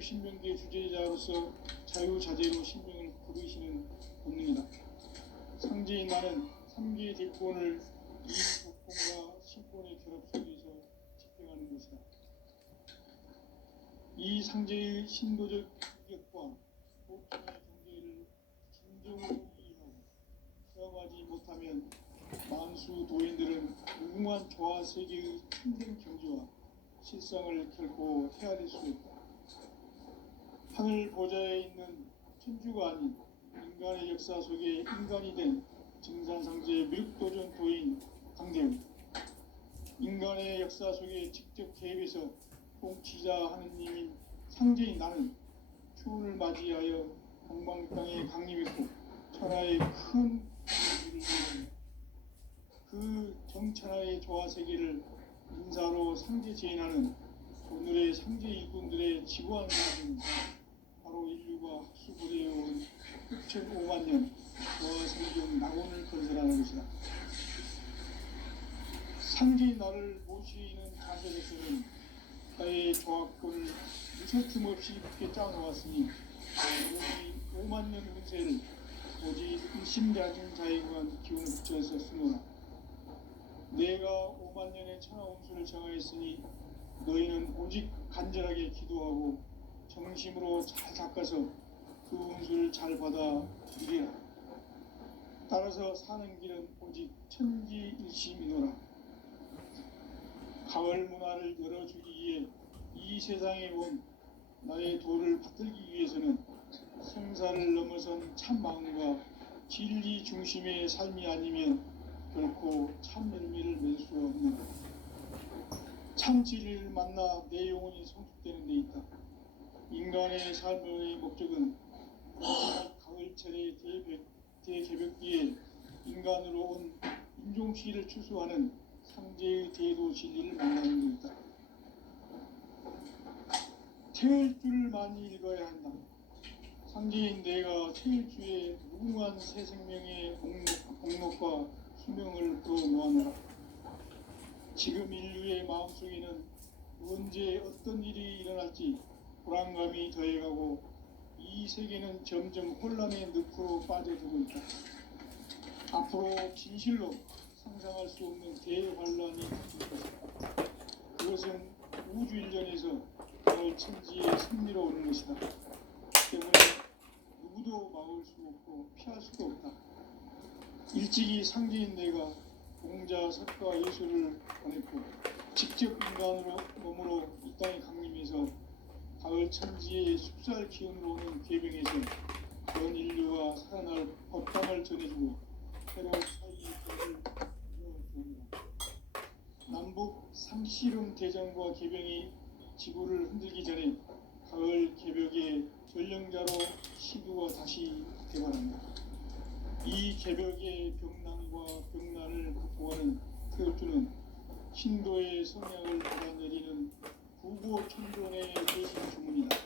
신명기의 주제자로서 자유자재로 신명을 부르시는 본능이다. 상제인 나는 3개의 대권을 이익복권과 신권의 결합 속에서 집행하는 것이다. 이 상제의 신도적 인격과 보통의 경계를 진정으로 이해하고 체험하지 못하면 만수 도인들은 무궁한 조화 세계의 참된 경지와 실상을 결코 헤아릴 수 없다. 하늘 보좌에 있는 천주가 아닌 인간의 역사 속에 인간이 된 증산상제의 미륵도전 도인 강대우, 인간의 역사 속에 직접 개입해서 통치자 하느님인 상제인 나는 추운을 맞이하여 동방 땅에 강림했고 천하의 큰 일을 이루었다. 그 정천하의 조화 세계를 인사로 상제 제인하는 오늘의 상제 일꾼들의 지구한 사진, 바로 인류가 학수고대해온 6,500만 년 조화 성경 낙원을 건설하는 것이다. 상제인 나를 모시는 자세로서는 나의 조합권을 무서틈 없이 굳게 짜놓았으니 오직 5만 년 운세를 오직 일심자진 자에 관한 기운을 붙여서 쓰노라. 내가 5만 년의 천하 운수를 정하였으니 너희는 오직 간절하게 기도하고 정심으로 잘 닦아서 그 운수를 잘 받아 누리라. 따라서 사는 길은 오직 천지일심이노라. 가을 문화를 열어주기 위해 이 세상에 온 나의 도를 받들기 위해서는 생사를 넘어선 참 마음과 진리 중심의 삶이 아니면 결코 참 열매를 맺을 수 없는다. 참 진리를 만나 내 영혼이 성숙되는 데 있다. 인간의 삶의 목적은 가을철의 대개벽기에 인간으로 온 인종시를 추수하는 상제의 대도 진리를 만나는 데 있다. 태일주를 많이 읽어야 한다. 상제인 내가 태일주의 무궁한 새 생명의 공록과 수명을 불어놓아노라. 지금 인류의 마음속에는 언제 어떤 일이 일어날지 불안감이 더해가고 이 세계는 점점 혼란의 늪으로 빠져들고 있다. 앞으로 진실로 상상할 수 없는 대환란이 닥칠 것이다. 그것은 우주 일전에서 가을 천지의 승리로 오는 것이다. 때문에 누구도 막을 수 없고 피할 수도 없다. 일찍이 상제인 내가 공자, 석가, 예수를 보냈고 직접 인간으로 몸으로 이 땅에 강림해서 가을 천지의 숲살 기운으로 오는 괴병에서 전 인류가 살아날 법당을 전해주고 새로운 사회의 길을 열어줍니다. 남북 상씨름 대전과 개병이 지구를 흔들기 전에 가을 개벽의 전령자로 시두가 다시 개발한다. 이 개벽의 병난과 병난을 극복하는 태울주는 신도의 성향을 받아내리는 구보천존의 대신 주문이다.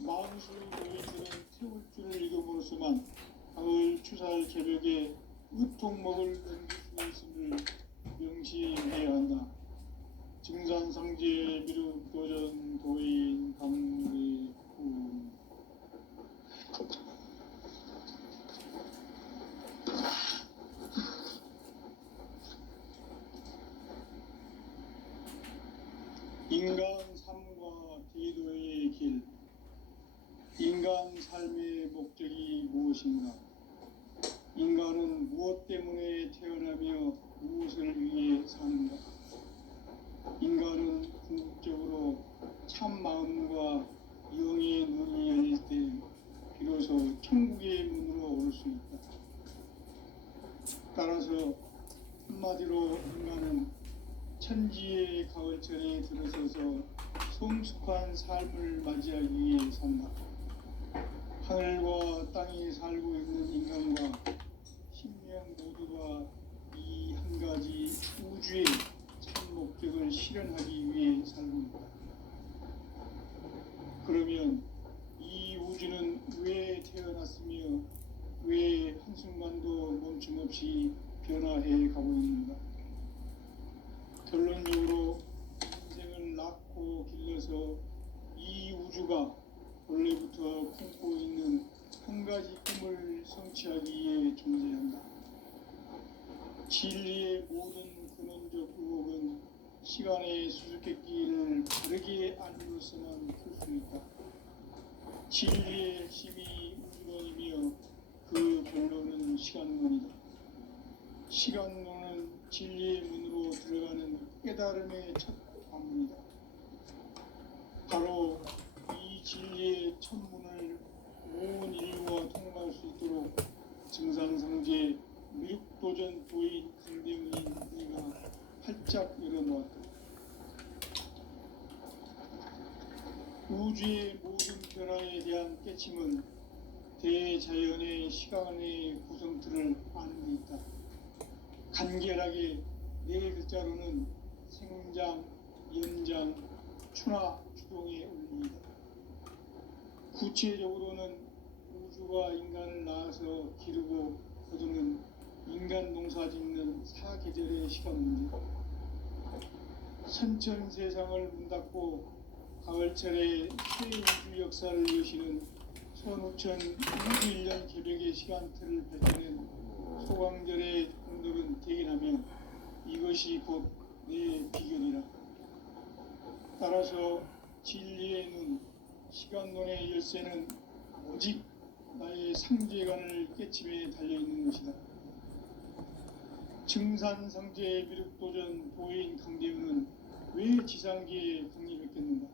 만수 노인들은 태울주를 읽음으로써만 가을 추살 개벽의 의통목을 넘길 수 있음을 명시해야 한다. 증산상제 미륵도전 도인 강대훈. 인간 삶과 대도의 길. 인간 삶의 목적이 무엇인가? 인간은 무엇 때문에 태어나며 무엇을 위해 사는가? 인간은 궁극적으로 참 마음과 영의 눈이 열릴 때 비로소 천국의 문으로 오를 수 있다. 따라서 한마디로 인간은 천지의 가을철에 들어서서 성숙한 삶을 맞이하기 위해 산다. 하늘과 땅에 살고 있는 인간과 신명 모두가 이 한 가지 우주의 참 목적을 실현하기 위해 살고 있다. 그러면 이 우주는 왜 태어났으며 왜 한순간도 멈춤없이 변화해 가고 있는가? 결론적으로 인생을 낳고 길러서 이 우주 우주가 원래부터 품고 있는 한 가지 꿈을 성취하기 위해 존재한다. 진리의 모든 근원적 의혹은 시간의 수수께끼를 바르게 알므로서만 풀 수 있다. 진리의 핵심이 우주론이며 그 본론은 시간론이다. 시간론은 진리의 문으로 들어가는 깨달음의 첫 관문이다. 바로 이 진리의 첫 문을 온 인류가 통과할 수 있도록 증산상제 미륵도전 도인 강대웅인 네가 활짝 열어놓았다. 우주의 모든 변화에 대한 깨침은 대자연의 시간의 구성틀을 아는 데 있다. 간결하게 네 글자로는 생장, 연장, 추나 추동의 원리이다. 구체적으로는 우주가 인간을 낳아서 기르고 거두는 인간 농사 짓는 사계절의 시간 문제, 선천 세상을 문 닫고 가을철에 새 우주 역사를 여시는 선우천 우주 1년 개벽의 시간틀을 펼쳐낸 소강절의 공덕은 대견하며 이것이 곧 내 비결이라. 따라서 진리의 눈, 시간론의 열쇠는 오직 나의 상제관을 깨침에 달려있는 것이다. 증산상제 미륵도전 도인 강대우는 왜 지상계에 강림했겠는가?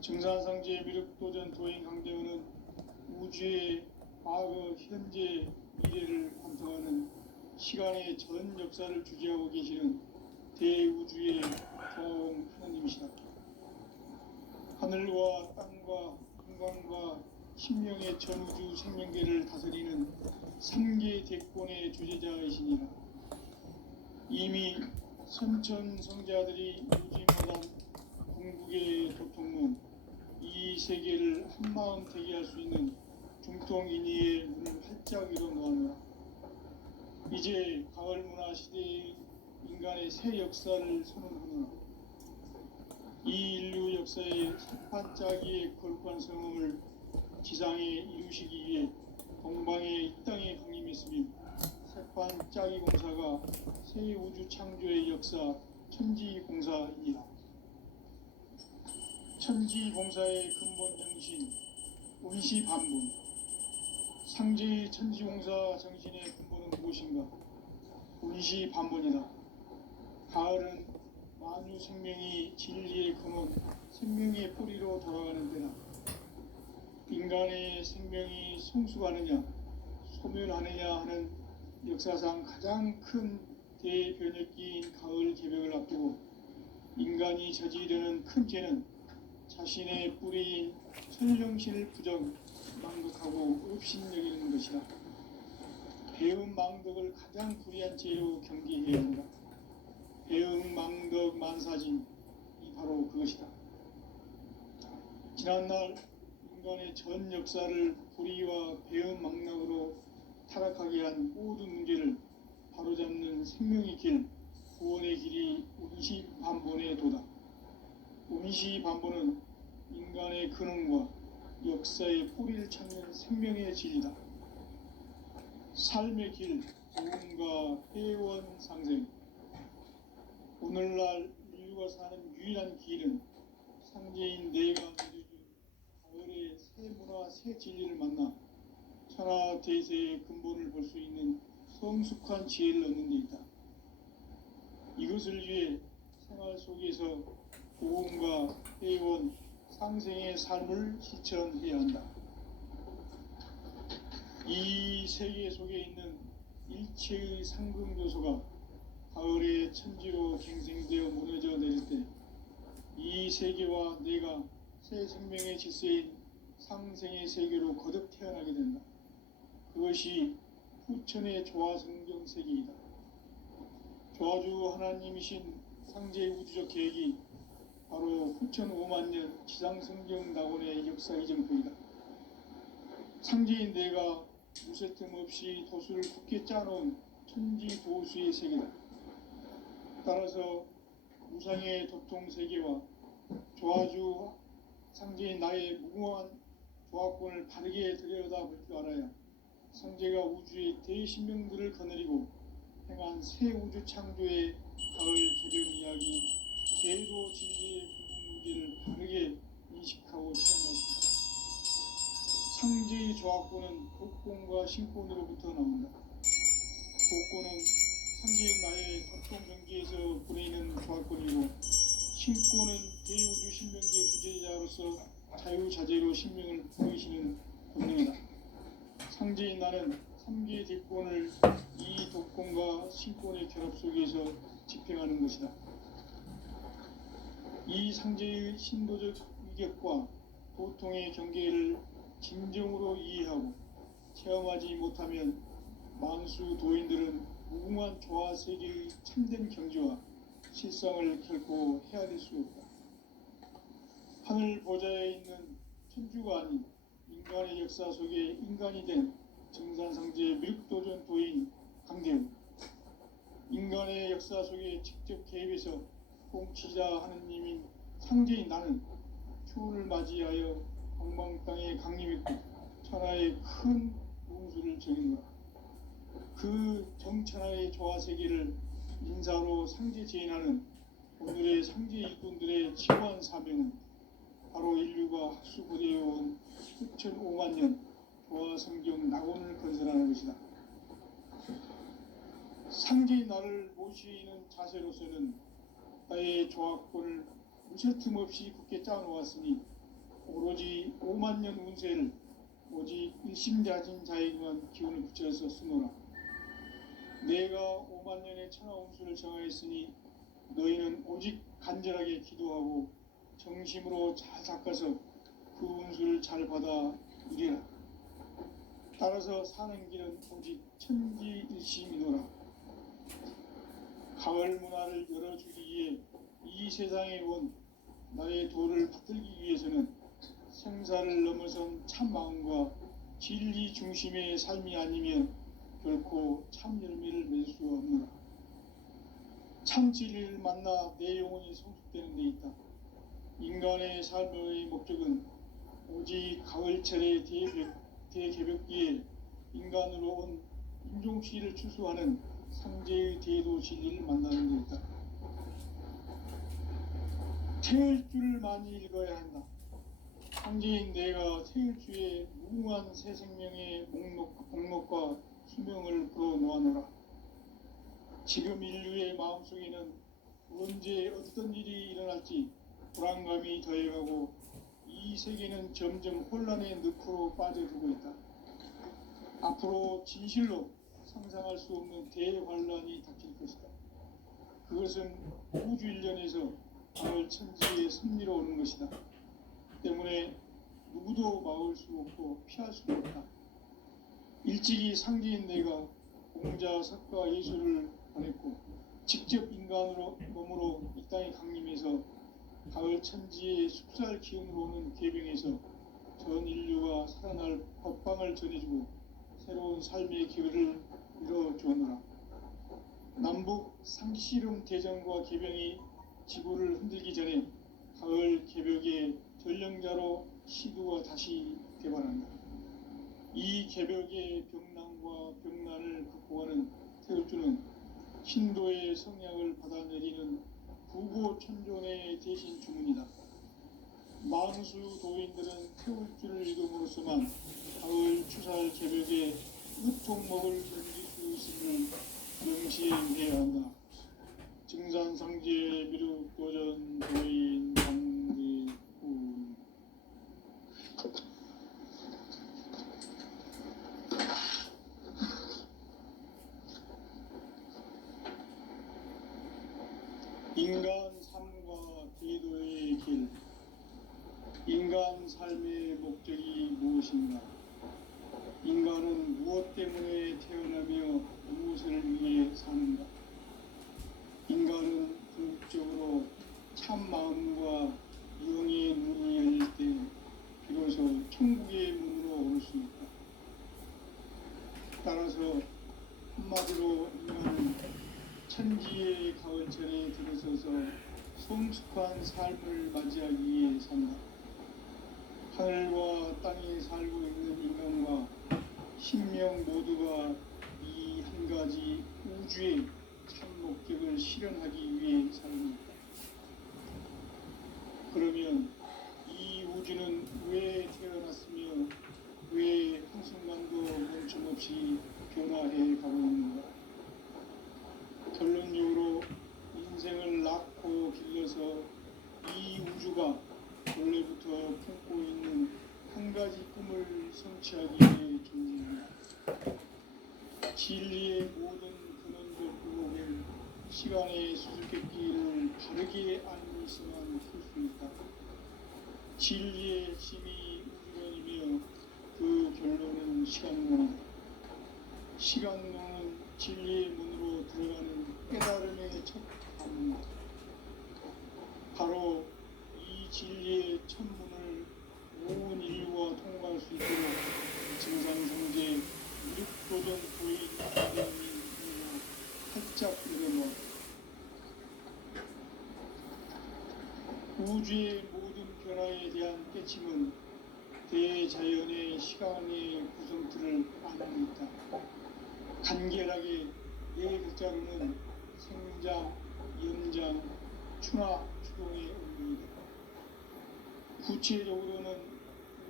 증산상제 미륵도전 도인 강대우는 우주의 과거, 현재, 미래를 관통하는 시간의 전 역사를 주재하고 계시는 대우주의 전 하나님이시다. 하늘과 땅과 인간과 신명의 전우주 생명계를 다스리는 3계 대권의 주재자이시니라. 이미 선천성자들이 유지무단 궁극의 도통문 이 세계를 한마음 되게 할 수 있는 중통인의의 문을 활짝 열어놓았노라. 이제 가을 문화 시대의 인간의 새 역사를 선언하노라. 이 인류 역사의 반짝이의 거룩한 성음을 지상에 이루시기 위해 동방의 이 땅에 강림했으며 새반짝이 공사가 새 우주 창조의 역사 천지공사이니라. 천지공사의 근본 정신 운시반본, 상제의 천지공사 정신의 근본은 무엇인가? 운시반본이다. 가을은 만유 생명이 진리의 근원, 생명의 뿌리로 돌아가는 때다. 인간의 생명이 성숙하느냐, 소멸하느냐 하는 역사상 가장 큰 대변혁기인 가을 개벽을 앞두고 인간이 저지르는 큰 죄는 자신의 뿌리인 천령신을 부정, 망덕하고 업신여기는 것이다. 배움 망덕을 가장 불의한 죄로 경계해야 한다. 배움 망덕 만사진이 바로 그것이다. 지난날 인간의 전 역사를 불의와 배움 망락으로 타락하게 한 모든 문제를 바로잡는 생명의 길, 구원의 길이 운시반본의 도다. 운시반본은 인간의 근원과 역사의 뿌리를 찾는 생명의 진리다. 삶의 길, 도움과 회원 상생. 오늘날 인류가 사는 유일한 길은 상제인 내가 내려준 가을의 새 문화, 새 진리를 만나 천하 대세의 근본을 볼 수 있는 성숙한 지혜를 얻는 데 있다. 이것을 위해 생활 속에서 도움과 회원, 상생의 삶을 실천해야 한다. 이 세계 속에 있는 일체의 상승요소가 가을의 천지로 갱생되어 무너져 내릴 때 이 세계와 내가 새 생명의 질서인 상생의 세계로 거듭 태어나게 된다. 그것이 후천의 조화성경 세계이다. 조화주 하나님이신 상제 우주적 계획이 바로 후천 5만 년 지상성경 낙원의 역사 이정표이다. 상제인 내가 무쇠틈 없이 도수를 굳게 짜놓은 천지도수의 세계다. 따라서 무상의 도통 세계와 조화주 상제인 나의 무궁한 조합권을 바르게 들여다볼 줄 알아야 상제가 우주의 대신명들을 거느리고 행한 새 우주 창조의 가을 개벽 이야기, 궤도 진리의 궁극무게를 바르게 인식하고 체험할 수 있다. 상제의 조합권은 독권과 신권으로부터 나온다. 독권은 상제인 나의 합동 경기에서 보내는 조합권이고, 신권은 대우주 신명계 주제자로서 자유자재로 신명을 보이시는 본능이다. 상제인 나는 3개의 대권을 이 독권과 신권의 결합 속에서 집행하는 것이다. 이 상제의 신도적 위격과 고통의 경계를 진정으로 이해하고 체험하지 못하면 만수 도인들은 무궁한 조화 세계의 참된 경지와 실상을 결코 헤아릴 수 없다. 하늘 보좌에 있는 천주가 아닌 인간의 역사 속에 인간이 된 정산상제의 밀도전 도인 강대우, 인간의 역사 속에 직접 개입해서 통치자 하느님인 상제인 나는 추운을 맞이하여 방방 땅에 강림했고 천하의 큰 웅수를 정인노라. 그 정천하의 조화 세계를 인사로 상제 제인하는 오늘의 상제 일꾼들의 지고한 사명은 바로 인류가 학수고대해온 수천 5만 년 조화 성경 낙원을 건설하는 것이다. 상제의 나를 모시는 자세로서는 나의 조합권을 무쇠틈 없이 굳게 짜놓았으니 오로지 5만 년 운세를 오직 일심자진 자에게만 기운을 붙여서 쓰노라. 내가 5만 년의 천하 운수를 정하였으니 너희는 오직 간절하게 기도하고 정심으로 잘 닦아서 그 운수를 잘 받아 이래라. 따라서 사는 길은 오직 천지일심이노라. 가을 문화를 열어주기 위해 이 세상에 온 나의 도를 받들기 위해서는 생사를 넘어선 참 마음과 진리 중심의 삶이 아니면 결코 참 열매를 맺을 수 없노라. 참 진리를 만나 내 영혼이 성숙되는 데 있다. 인간의 삶의 목적은 오직 가을철의 대개벽기에 인간으로 온 인종씨를 추수하는 상제의 대도 진리를 만나는 데 있다. 태을 줄을 많이 읽어야 한다. 상제인 내가 태을주의 무궁한 새 생명의 목록과 수명을 풀어놓아노라. 지금 인류의 마음속에는 언제 어떤 일이 일어날지 불안감이 더해가고 이 세계는 점점 혼란의 늪으로 빠져들고 있다. 앞으로 진실로 상상할 수 없는 대환란이 닥칠 것이다. 그것은 우주 일련에서 가을 천지의 섭리로 오는 것이다. 때문에 누구도 막을 수 없고 피할 수 없다. 일찍이 상제인 내가 공자, 석가, 예수를 보냈고 직접 인간으로 몸으로 이 땅에 강림해서 가을 천지의 숲살 기운으로 오는 계병에서 전 인류가 살아날 법방을 전해주고 새로운 삶의 기회를 이뤄주오노라. 남북 상씨름 대전과 계병이 지구를 흔들기 전에 가을 개벽의 전령자로 시도가 다시 개발한다. 이 개벽의 병난과 병난을 극복하는 태울주는 신도의 성약을 받아내리는 부고천존의 대신 주문이다. 만수 도인들은 태울주를 읽음으로써만 가을 추살 개벽의 으통목을 견딜 수 있음을 명시해야 한다. 증산상제 미륵도전 도인 강대훈. 인간 삶과 기도의 길. 인간 삶의 목적이 무엇인가? 인간은 무엇 때문에 태어나며 무엇을 위해 사는가? 인간은 궁극적으로 참 마음과 영의 문이 열릴 때 비로소 천국의 문으로 올 수 있다. 따라서 한마디로 인간은 천지의 가을철에 들어서서 성숙한 삶을 맞이하기 위해 산다. 하늘과 땅에 살고 있는 인간과 신명 모두가 이 한 가지 우주의 참 목적을 실현하기 위해 삽니다. 그러면 이 우주는 왜 태어났으며 왜 한순간도 멈춤없이 변화해 가고 있는가? 결론적으로 인생을 낳고 길러서 이 우주가 원래부터 품고 있는 한 가지 꿈을 성취하기 위해 존재합니다. 진리의 모든 근원적 의혹은 시간의 수수께끼를 바르게 알고 있어만 풀 수 있다. 진리의 힘이 우주론이며 그 결론은 시간론이다. 시간론은 진리의 문으로 들어가는 깨달음의 첫 방문이다. 바로 이 진리의 첫 문을 온 인류가 통과할 수 있도록 증상성제 육도전 부인 대행이 활짝 일어나 우주의 모든 변화에 대한 깨침은 대자연의 시간의 구성틀을 안고 있다. 간결하게 네 글자로는 생장, 연장, 추나 추동의 의미이다. 구체적으로는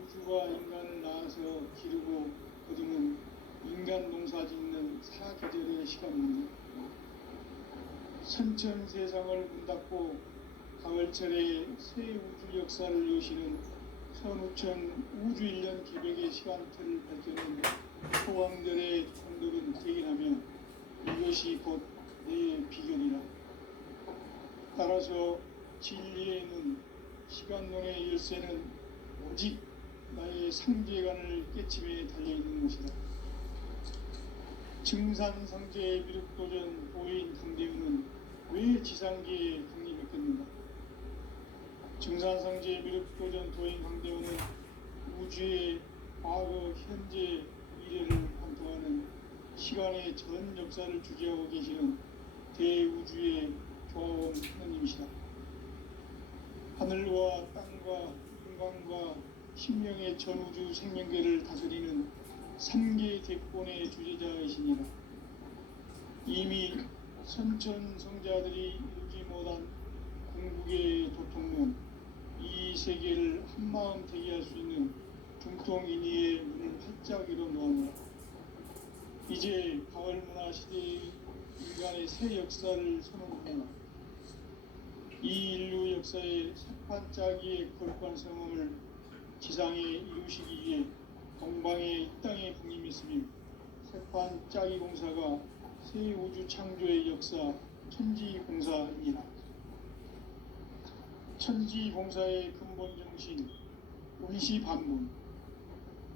우주가 인간을 낳아서 기르고 거두는 인간 농사 짓는 사계절의 시간입니다. 선천 세상을 문 닫고 가을철에 새 우주 역사를 여시는 선우천 우주 1년 기백의 시간틀을 밝혀낸 소왕들의 통들은 대긴하며 이것이 곧 내 비결이라. 따라서 진리에는 시간론의 열쇠는 오직 나의 상제관을 깨침에 달려있는 것이다. 증산상제의 미륵도전 보인 강대우는 왜 지상계에 강림했겠는가? 증산상제의 미륵도전 도인 강대우는 우주의 과거, 현재, 미래를 관통하는 시간의 전 역사를 주재하고 계시는 대우주의 조화원 하나님이시다. 하늘과 땅과 인간과 신명의 전우주 생명계를 다스리는 삼계 대권의 주제자이시니라. 이미 선천 성자들이 이루지 못한 궁극의 도통론, 이 세계를 한마음 대기할 수 있는 중통인의의 문을 활짝 열어놓았노라. 이제 가을 문화 시대의 인간의 새 역사를 선언하노라. 이 인류 역사의 색반짜기의 거룩한 성험을 지상에 이루시기 위해 동방의 이 땅에 강림했으며 색반짜기 공사가 새 우주 창조의 역사 천지공사이니라. 천지공사의 근본 정신 운시반문.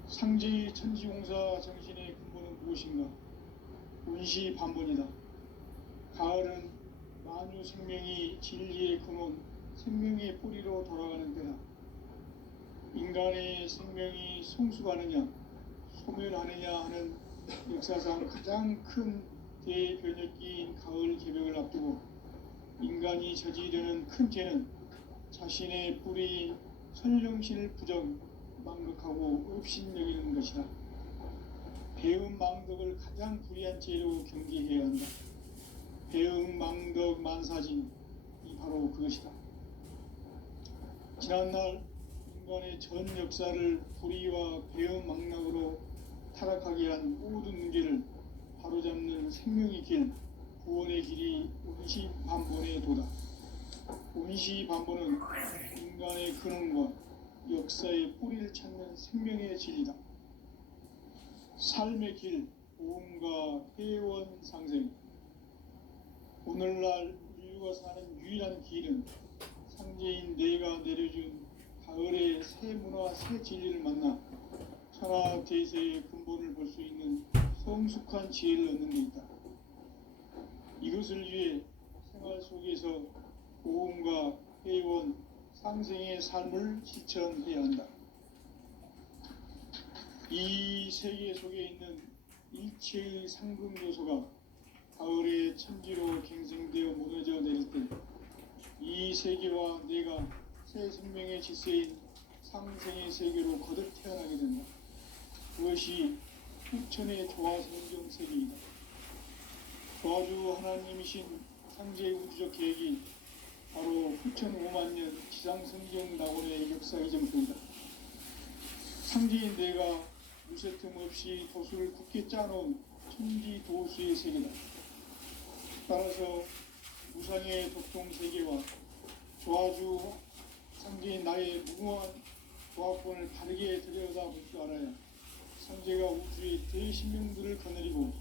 상제의 천지공사 정신의 근본은 무엇인가? 운시반문이다. 가을은 만유 생명이 진리의 근원, 생명의 뿌리로 돌아가는 때다. 인간의 생명이 성숙하느냐, 소멸하느냐 하는 역사상 가장 큰 대변혁기인 가을 개벽을 앞두고 인간이 저지르는 큰 죄는 자신의 뿌리인 설령신을 부정, 망극하고 업신여기는 것이다. 배음 망덕을 가장 불의한 죄로 경계해야 한다. 배음 망덕 만사진이 바로 그것이다. 지난날 인간의 전 역사를 불의와 배음 망락으로 타락하게 한 모든 문제를 바로잡는 생명의 길, 구원의 길이 운시반본의 도다. 운시반본은 인간의 근원과 역사의 뿌리를 찾는 생명의 진리다. 삶의 길, 보험과 회원 상생. 오늘날 인류가 사는 유일한 길은 상제인 내가 내려준 가을의 새 문화, 새 진리를 만나 천하 대세의 근본을 볼 수 있는 성숙한 지혜를 얻는 데 있다. 이것을 위해 생활 속에서 보험과 회원, 상생의 삶을 실천해야 한다. 이 세계 속에 있는 일체의 상금 요소가 가을의 천지로 갱생되어 무너져 내릴 때 이 세계와 내가 새 생명의 질서인 상생의 세계로 거듭 태어나게 된다. 그것이 후천의 조화 성경 세계이다. 조화주 하나님이신 상제의 우주적 계획이 바로 후천 5만 년 지상 성경 낙원의 역사 이정표이다. 상제인 내가 무쇠틈 없이 도수를 굳게 짜놓은 천지 도수의 세계다. 따라서 무상의 독동 세계와 조화주 상제인 나의 무궁한 조화권을 바르게 들여다볼 줄 알아야 상제가 우주의 대신명들을 거느리고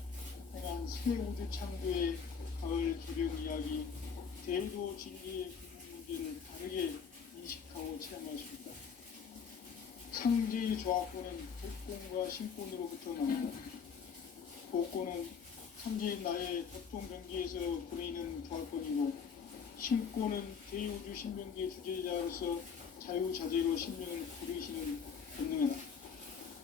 행한 새 우주 창조의 가을 개벽 이야기, 대도 진리의 궁극 문제를 바르게 인식하고 체험할 수 있다. 상제의 조화권은 독권과 신권으로부터 나온다. 독권은 상제인 나의 독동 경기에서 부리는 조화권이고, 신권은 대우주 신명계의 주제자로서 자유자재로 신명을 부리시는 본능이다.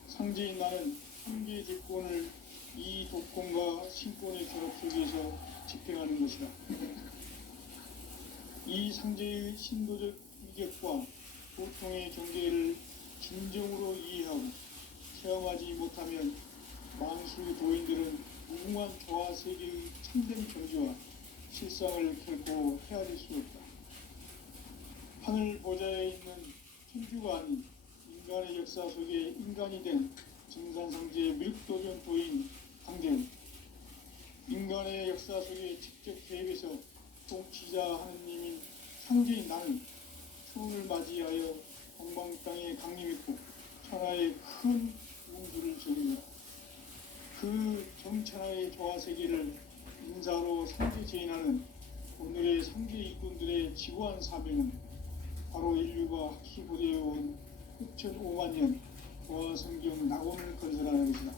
상제인 나는 상제의 대권을 이 독권과 신권의 결합 속에서 집행하는 것이다. 이 상제의 신도적 위격과 보통의 경계를 진정으로 이해하고 체험하지 못하면 만수 도인들은 무궁한 조화 세계의 참된 경지와 실상을 결코 헤아릴 수 없다. 하늘 보좌에 있는 천주가 아닌 인간의 역사 속에 인간이 된 증산상제의 밀도전 도인 강재훈, 인간의 역사 속에 직접 개입해서 통치자 하느님인 상제인 나는 추운을 맞이하여 동방 땅에 강림했고 천하의 큰 우주를 저리며 그 정천하의 조화 세계를 인사로 상제 제인하는 오늘의 상제 일꾼들의 지구한 사명은 바로 인류가 학수고대해온 6,500만 년 조화 성경 낙원을 건설하는 것이다.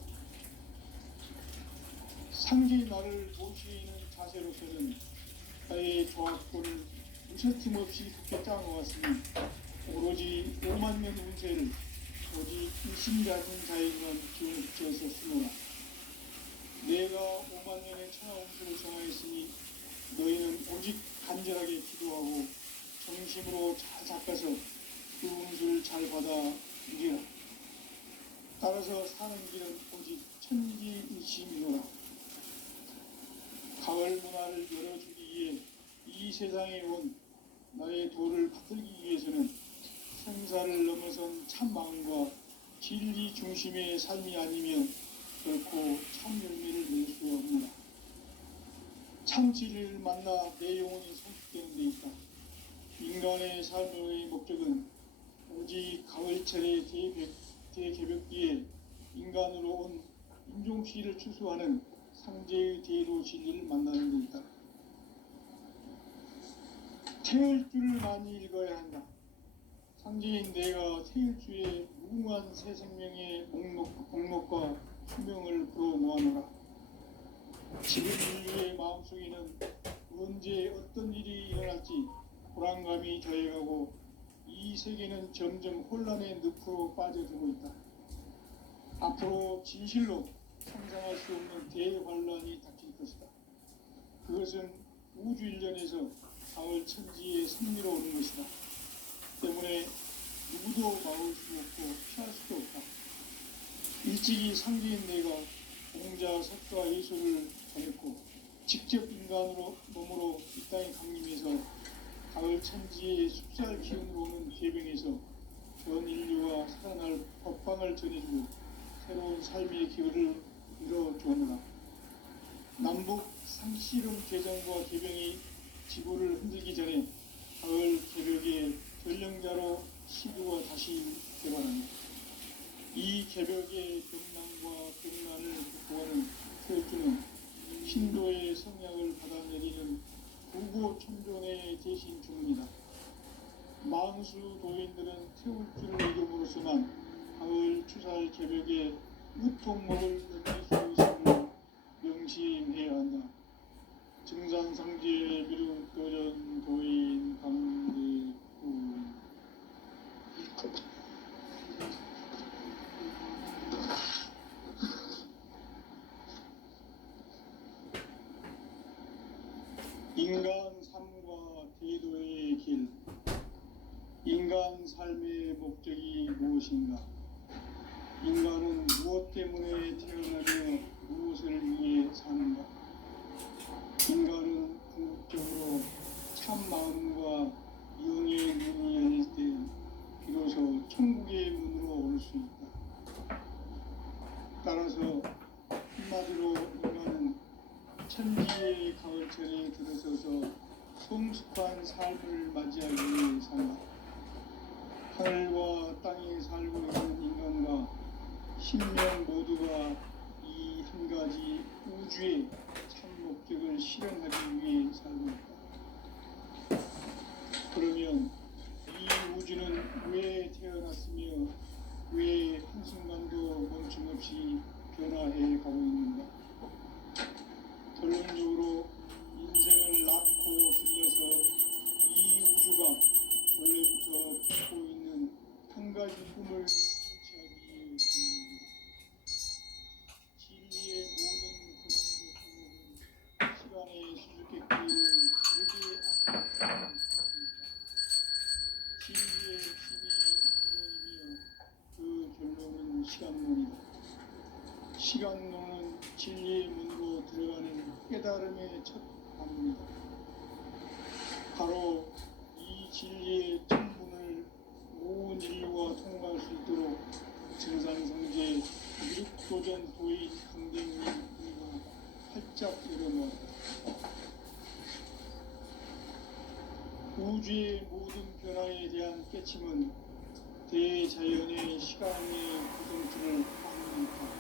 상제의 나를 모시는 자세로서는 나의 조화권을 무쇠틈 없이 굳게 짜놓았으니 오로지 5만 년 운세를 오직 일심가진 자에게만 기운을 붙여서 쓰노라. 내가 5만 년의 천하 운수를 정하였으니 너희는 오직 간절하게 기도하고 정심으로 잘 닦아서 그 운수를 잘 받아 누리라. 따라서 사는 길은 오직 천지일심이노라. 가을 문화를 열어주기 위해 이 세상에 온 나의 도를 받들기 위해서는 생사를 넘어선 참 마음과 진리 중심의 삶이 아니면 결코 참 열매를 낼 수 없노라. 참 진리를 만나 내 영혼이 성숙되는 데 있다. 인간의 삶의 목적은 오직 가을철의 대개벽기에 인간으로 온 인종씨를 추수하는 상제의 대로 진리를 만나는 데 있다. 태을주를 많이 읽어야 한다. 상제인 내가 태을주의 무궁한 새 생명의 목록과 수명을 불어 모아놓으라. 지금 인류의 마음속에는 언제 어떤 일이 일어날지 불안감이 더해가고 이 세계는 점점 혼란의 늪으로 빠져들고 있다. 앞으로 진실로 상상할 수 없는 대환란이 닥칠 것이다. 그것은 우주 일련에서 가을 천지의 승리로 오는 것이다. 때문에 누구도 막을 수 없고 피할 수도 없다. 일찍이 상제인 내가 공자, 석가, 예술을 전했고 직접 인간으로 몸으로 이 땅에 강림해서 가을 천지의 숲살 기운으로 오는 계병에서 전 인류와 살아날 법방을 전해주고 새로운 삶의 기회를 이뤄주었노라. 남북 상씨름 개정과 개병이 지구를 흔들기 전에 가을 개벽의 전령자로 시구가 다시 개발한다. 이 개벽의 병난과 병난을 극복하는 태울주는 신도의 성약을 받아내리는 부고 천존의 대신 주문이다. 망수 도인들은 태울주를 이름으로서만 가을 추살 개벽의 유통목을 넘길 수 있음을 명심해야 한다. 증산상제 미륵도전 도인 강대구 인간 삶과 대도의 길. 인간 인간 삶의 목적이 무엇인가? 인간은 무엇 때문에 태어나며 무엇을 위해 사는가? 인간은 궁극적으로 참 마음과 영의 문이 열릴 때 비로소 천국의 문으로 올 수 있다. 따라서 한마디로 인간은 천지의 가을철에 들어서서 성숙한 삶을 맞이하기 위해 산다. 하늘과 땅에 살고 있는 인간과 신명 모두가 이 한 가지 우주의 참 목적을 실현하기 위해 살고 있다. 그러면 이 우주는 왜 태어났으며 왜 한순간도 멈춤없이 변화해 가고 있는가? 결론적으로 인생을 낳고 길러서 이 우주가 원래부터 품고 있는 한 가지 꿈을 성취하기 위해 준비합니다. 진리의 모든 근원적 행복은 시간의 수수께끼를 되게 안는 것입니다. 진리의 힘이 운명이며 그 결론은 시간론이다. 시간론은 진리의 문으로 들어가는 깨달음의 첫 관문이다. 바로 이 진리의 첫 문을 온 인류가 통과할 수 있도록 증산성제 미륵도전 도인 강대문이 활짝 열어놓았다. 우주의 모든 변화에 대한 깨침은 대자연의 시간의 구성틀을 확립한다.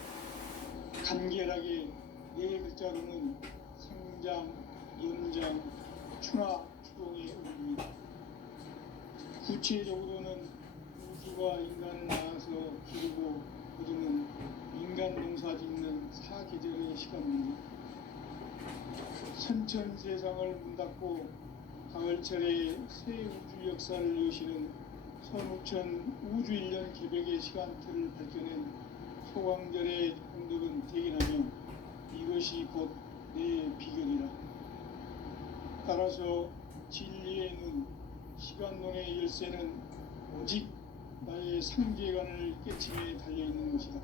간결하게 네 글자로는 생장, 연장, 충화, 추동의 의미입니다. 구체적으로는 우주가 인간을 낳아서 기르고 거두는 인간 농사 짓는 사계절의 시간입니다. 선천 세상을 문 닫고 가을철에 새 우주 역사를 여시는 선우천 우주 1년 개벽의 시간틀을 밝혀낸 소광절의 공덕은 대견하며 이것이 곧 내 비결이라. 따라서 진리의 눈, 시간론의 열쇠는 오직 나의 상계관을 깨침에 달려있는 것이다.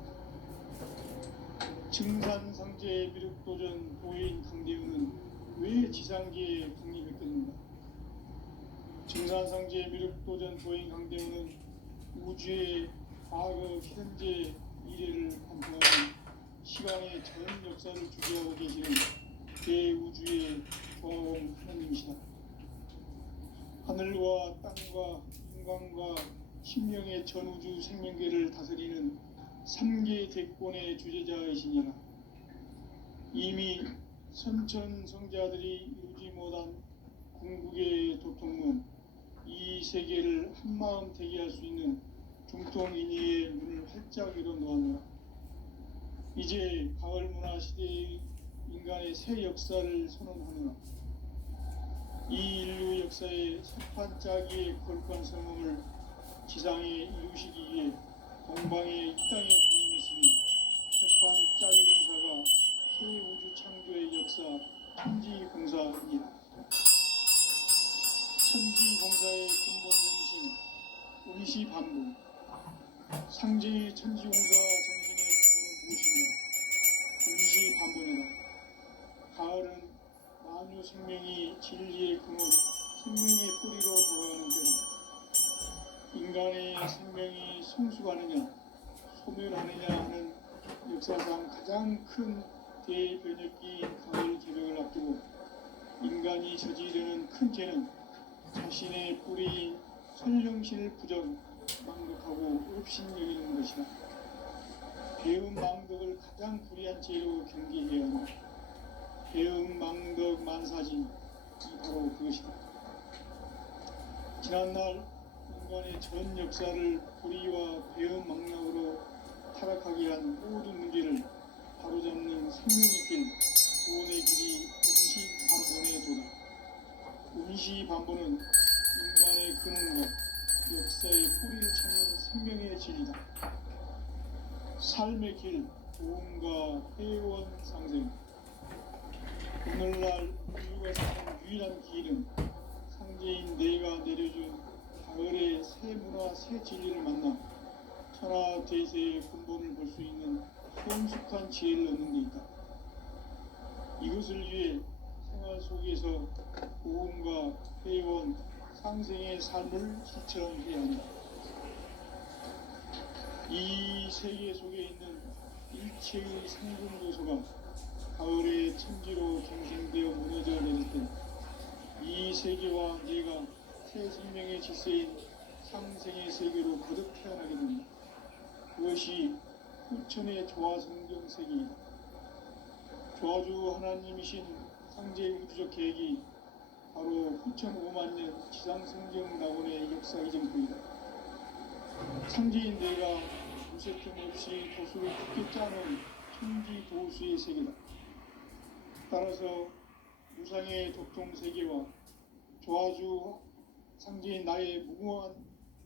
증산상제 미륵도전 도인 강대우는 왜 지상계에 강림했겠는가? 증산상제 미륵도전 도인 강대우는 우주의 과거, 현재, 미래를 관통하는 시간의 전 역사를 주도하고 계시는 대우주의 조화원 하나님이시다. 하늘과 땅과 인간과 신명의 전우주 생명계를 다스리는 3계 대권의 주제자이시니라. 이미 선천 성자들이 이루지 못한 궁극의 도통문, 이 세계를 한마음 되게 할 수 있는 중통인의의 문을 활짝 열어놓았노라. 이제 가을 문화 시대의 인간의 새 역사를 선언하노라. 이 인류 역사의 새판 짜기의 거룩한 성공을 지상에 이루시기 위해 동방의 이 땅에 부임했으니 새판 짜기 공사가 새 우주 창조의 역사 천지공사입니다. 천지공사의 근본 정신 운시반복. 상제의 천지공사 정신의 근본은 무엇인가? 운시반복이다. 가을은 만유 생명이 진리의 근원, 생명의 뿌리로 돌아가는 때다. 인간의 생명이 성숙하느냐, 소멸하느냐 하는 역사상 가장 큰 대변혁기인 가을 개벽을 앞두고 인간이 저지르는 큰 죄는 자신의 뿌리인 선령신을 부정, 망덕하고 업신여기는 것이다. 배음 망덕을 가장 불의한 죄로 경계해야 한다. 배음 망덕 만사진, 이 바로 그것이다. 지난날 인간의 전 역사를 불의와 배음 망락으로 타락하게 한 모든 문제를 바로잡는 생명의 길, 구원의 길이 운시반본의 도다. 운시반본은 인간의 근원과 역사의 뿌리를 찾는 생명의 진리다. 삶의 길, 도움과 회원 상생. 오늘날 인류가 사는 유일한 길은 상제인 내가 내려준 가을의 새 문화, 새 진리를 만나 천하 대세의 근본을 볼 수 있는 성숙한 지혜를 얻는 데 있다. 이것을 위해 생활 속에서 고음과 회원, 상생의 삶을 실천해야 한다. 이 세계 속에 있는 일체의 상금 요소가 가을의 천지로 경생되어 무너져 내릴 때 이 세계와 내가 새 생명의 질서인 상생의 세계로 거듭 태어나게 됩니다. 그것이 후천의 조화성경 세계이다. 조화주 하나님이신 상제 우주적 계획이 바로 후천 5만 년 지상성경 낙원의 역사 이정표이다. 상제인 내가 무색점 없이 도수를 굳게 짜놓은 천지 도수의 세계다. 따라서 무상의 독통 세계와 조화주 상제인 나의 무궁한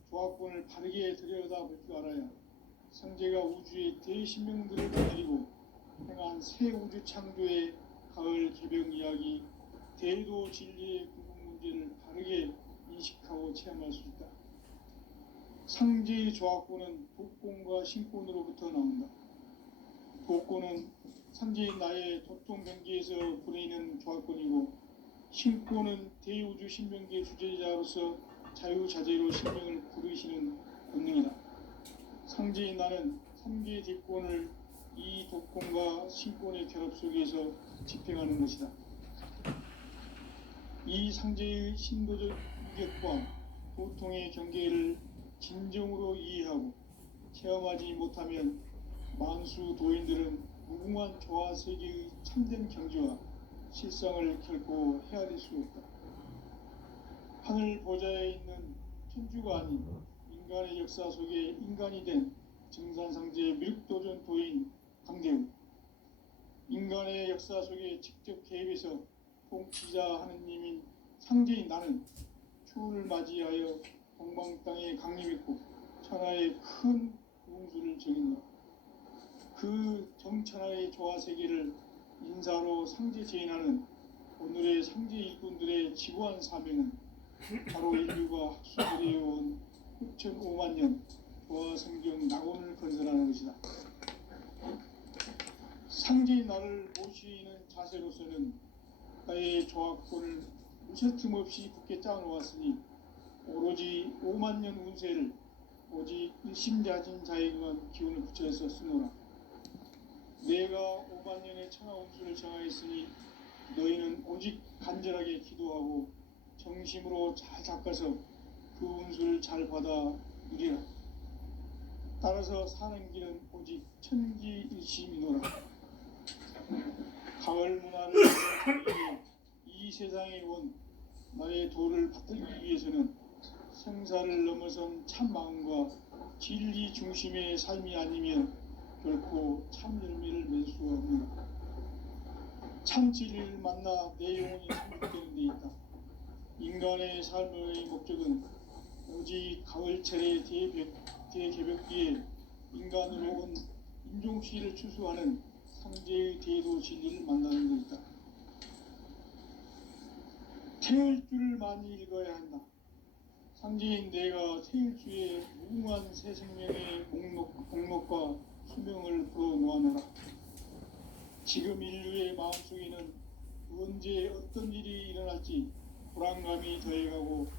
조합권을 바르게 들여다볼 줄 알아야 상제가 우주의 대신명들을 거느리고 행한 새 우주 창조의 가을 개병 이야기, 대도 진리의 구분 문제를 바르게 인식하고 체험할 수 있다. 상제의 조합권은 독권과 신권으로부터 나온다. 독권은 상제인 나의 도통 경계에서 부리는 조합권이고, 신권은 대우주 신명계 주제자로서 자유자재로 신명을 부르시는 본능이다. 상제인 나는 3개의 뒷권을 이 독권과 신권의 결합 속에서 집행하는 것이다. 이 상제의 신도적 유격과 도통의 경계를 진정으로 이해하고 체험하지 못하면 만수 도인들은 무궁한 조화 세계의 참된 경지와 실상을 결코 헤아릴 수 없다. 하늘 보좌에 있는 천주가 아닌 인간의 역사 속에 인간이 된 증산상제 밀육도전 도인 강대우, 인간의 역사 속에 직접 개입해서 통치자 하느님인 상제인 나는 추후를 맞이하여 동방 땅에 강림했고 천하의 큰 우웅수를 정했노라. 그 정천하의 조화세계를 인사로 상제 제인하는 오늘의 상제 일꾼들의 지구한 사명은 바로 인류가 학수부리해온 후천 5만 년 조화성경 낙원을 건설하는 것이다. 상제인 나를 모시는 자세로서는 나의 조합권을 무쇠틈 없이 굳게 짜놓았으니 오로지 5만 년 운세를 오직 일심자진 자에게만 기운을 붙여서 쓰노라. 내가 5만 년의 천하 운수를 정하였으니 너희는 오직 간절하게 기도하고 정심으로 잘 닦아서 그 운수를 잘 받아 누리라. 따라서 사는 길은 오직 천지일심이노라. 가을 문화를 위해 이 세상에 온 나의 도를 받들기 위해서는 생사를 넘어선 참 마음과 진리 중심의 삶이 아니면 결코 참 열매를 맺을 수가 없는다. 참 진리를 만나 내 영혼이 성숙되는 데 있다. 인간의 삶의 목적은 오직 가을철의 대개벽기에 인간으로 온 인종시를 추수하는 상제의 대도 진리를 만나는 데 있다. 태을 줄을 많이 읽어야 한다. 상제인 내가 태일주의 무궁한 새 생명의 목록과 수명을 풀어놓아노라. 지금 인류의 마음속에는 언제 어떤 일이 일어날지 불안감이 더해가고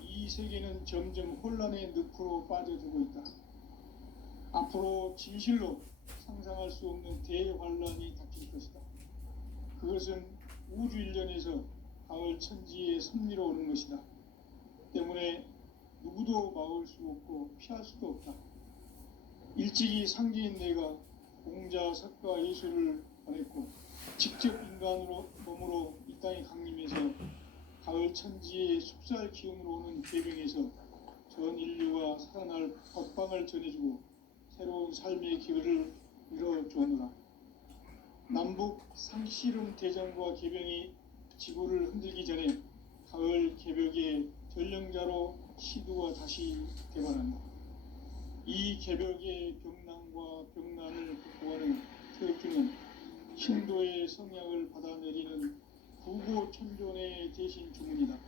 이 세계는 점점 혼란의 늪으로 빠져들고 있다. 앞으로 진실로 상상할 수 없는 대환란이 닥칠 것이다. 그것은 우주 일련에서 가을 천지의 섭리로 오는 것이다. 때문에 누구도 막을 수 없고 피할 수도 없다. 일찍이 상제인 내가 공자, 석가, 예수를 보냈고 직접 인간으로 몸으로 이 땅에 강림해서 가을 천지의 숙살 기운으로 오는 계병에서 전 인류가 살아날 법방을 전해주고 새로운 삶의 기회를 이뤄주었노라. 남북 상씨름 대전과 계병이 지구를 흔들기 전에 가을 개벽의 전령자로 시두가 다시 개발한다. 이 개벽의 병난과 병난을 극복하는 태극기는 신도의 성향을 받아내리는 구고천존의 대신 주문이다.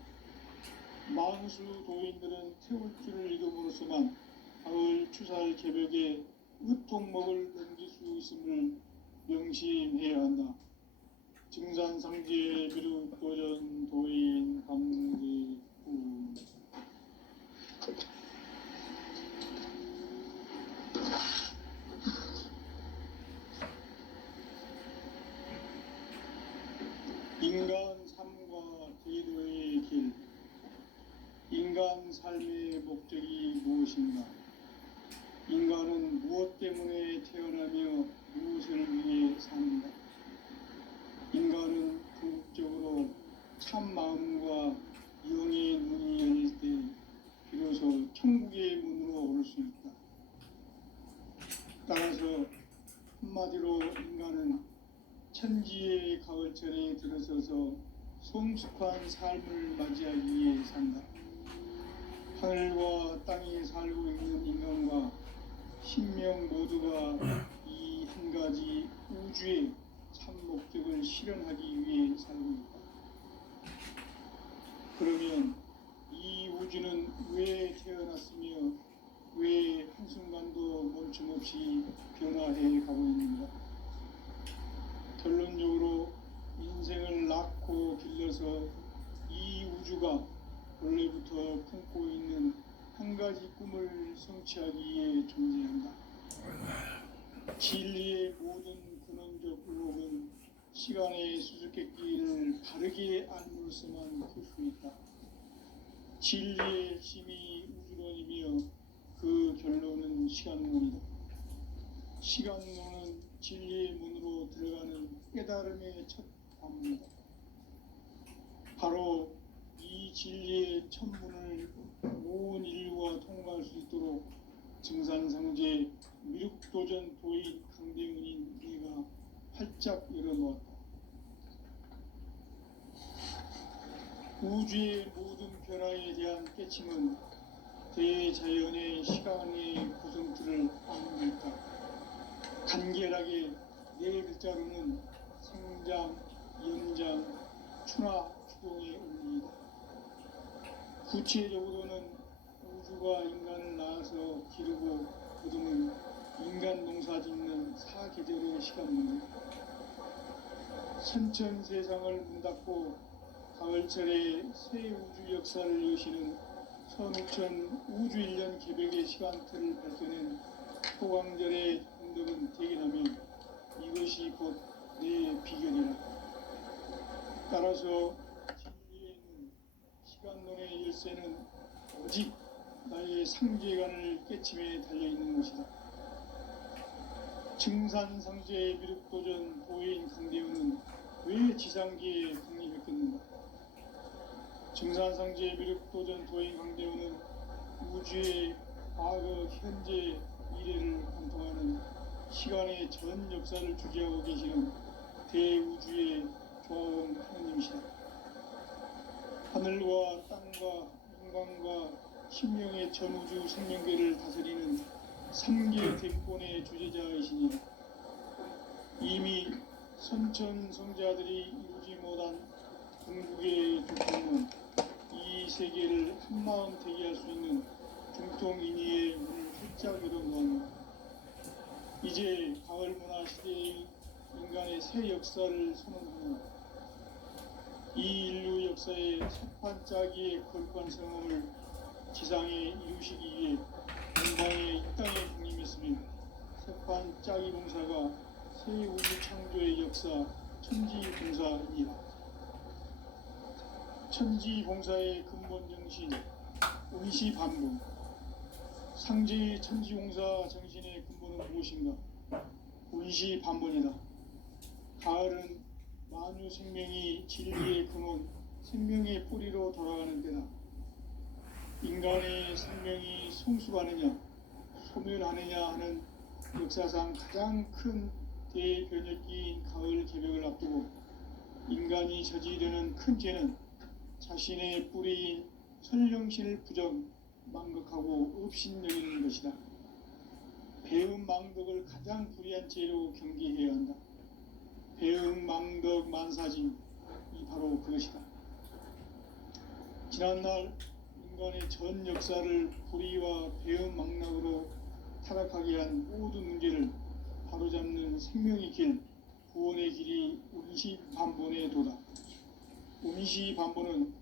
만수 도인들은 태울 줄을 이름으로서만 가을 추살 개벽에 으통먹을 넘길 수 있음을 명심해야 한다. 증산상제 비륵도전 도인 강대구. 인간 삶과 제도의 길. 인간 삶의 목적이 무엇인가? 인간은 무엇 때문에 태어나며 무엇을 위해 삽니다. 인간은 궁극적으로 참 마음과 영의 문이 열릴 때 비로소 천국의 문으로 올 수 있다. 따라서 한마디로 인간은 천지의 가을철에 들어서서 성숙한 삶을 맞이하기 위해 산다. 하늘과 땅에 살고 있는 인간과 신명 모두가 이 한 가지 우주의 참 목적을 실현하기 위해 살고 있다. 그러면 이 우주는 왜 태어났으며 왜 한순간도 멈춤없이 변화해 가고 있는가? 결론적으로 인생을 낳고 길러서 이 우주가 원래부터 품고 있는 한 가지 꿈을 성취하기 위해 존재한다. 진리의 모든 근원적 의혹은 시간의 수수께끼를 바르게 알므로서만 풀 수 있다. 진리의 핵심이 우주론이며 그 결론은 시간론이다. 시간론은 진리의 문으로 들어가는 깨달음의 첫 관문이다. 바로 이 진리의 첫 문을 온 인류가 통과할 수 있도록 증산상제 미륵도전 도인 강대문인 네가 활짝 열어놓았다. 우주의 모든 변화에 대한 깨침은 대자연의 시간의 구성틀을 아는 데 있다. 간결하게 네 글자로는 생장, 연장, 추나, 추동의 원리이다. 구체적으로는 우주가 인간을 낳아서 기르고 거두는 인간 농사 짓는 사계절의 시간입니다. 선천 세상을 문 닫고 가을철에 새 우주 역사를 여시는 선우천 우주 1년 개벽의 시간틀을 밝혀낸 소강절의 공덕은 대견하면 이것이 곧 내 비결이라. 따라서 진리에 있는 시간론의 열쇠는 오직 나의 상제관을 깨침에 달려있는 것이다. 증산상제 미륵도전 도인 강대우는 왜 지상계에 강림했겠는가? 증산상제 미륵도전 도인 강대우는 우주의 과거, 현재, 미래를 관통하는 시간의 전 역사를 주재하고 계시는 대우주의 조화원 하느님이시다. 하늘과 땅과 인간과 신명의 전우주 생명계를 다스리는 3계 대권의 주제자이시니 이미 선천 성자들이 이루지 못한 궁극의 조건은 이 세계를 한마음 되게 할 수 있는 중통인의의 문을 활짝 열어놓았다. 이제 가을 문화 시대의 인간의 새 역사를 선언하는 이 인류 역사의 sep판짜기의 거룩한 성험을 지상에 이루시기 위해 동방의 이 땅에 강림했으며 sep판짜기 봉사가 새 우주 창조의 역사 천지봉사입니다. 천지봉사의 근본 정신 의시반복. 상제의 천지봉사 정신의 근본은 무엇인가? 의시반복이다. 가을은 만유 생명이 진리의 근원, 생명의 뿌리로 돌아가는 때다. 인간의 생명이 성숙하느냐, 소멸하느냐 하는 역사상 가장 큰 대변혁기인 가을 개벽을 앞두고 인간이 저지르는 큰 죄는 자신의 뿌리인 선령신을 부정, 망극하고 업신여기는 것이다. 배음 망덕을 가장 불의한 죄로 경계해야 한다. 배음 망덕 만사짐이 바로 그것이다. 지난날 인간의 전 역사를 불의와 배은망락으로 타락하게 한 모든 문제를 바로잡는 생명의 길, 구원의 길이 운시반본에 도다. 운시반본은